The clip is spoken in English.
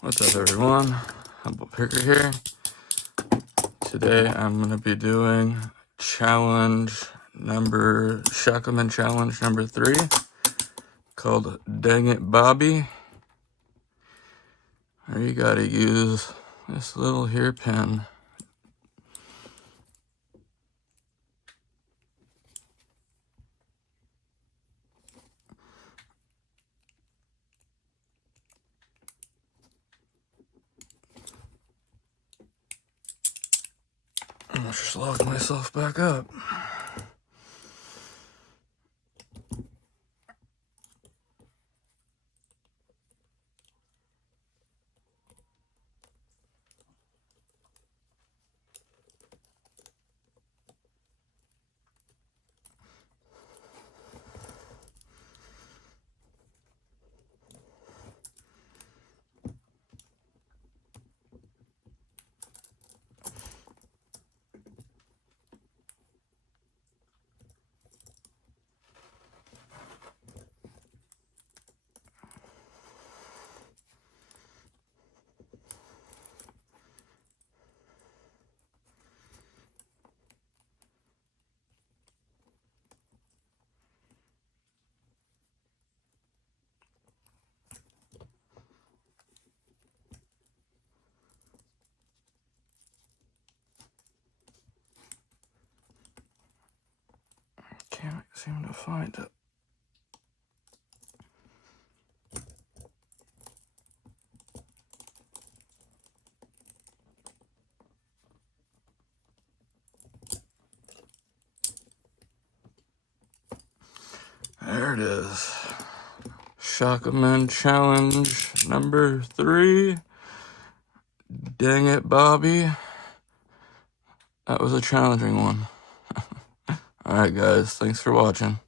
What's up, everyone? Humble Picker here. Today I'm going to be doing Shakaman challenge number 3, called Dang It Bobby. Where you gotta use this little hairpin. I'll just lock myself back up. Can't seem to find it. There it is. Shakaman challenge number 3. Dang it, Bobby. That was a challenging one. Alright, guys. Thanks for watching.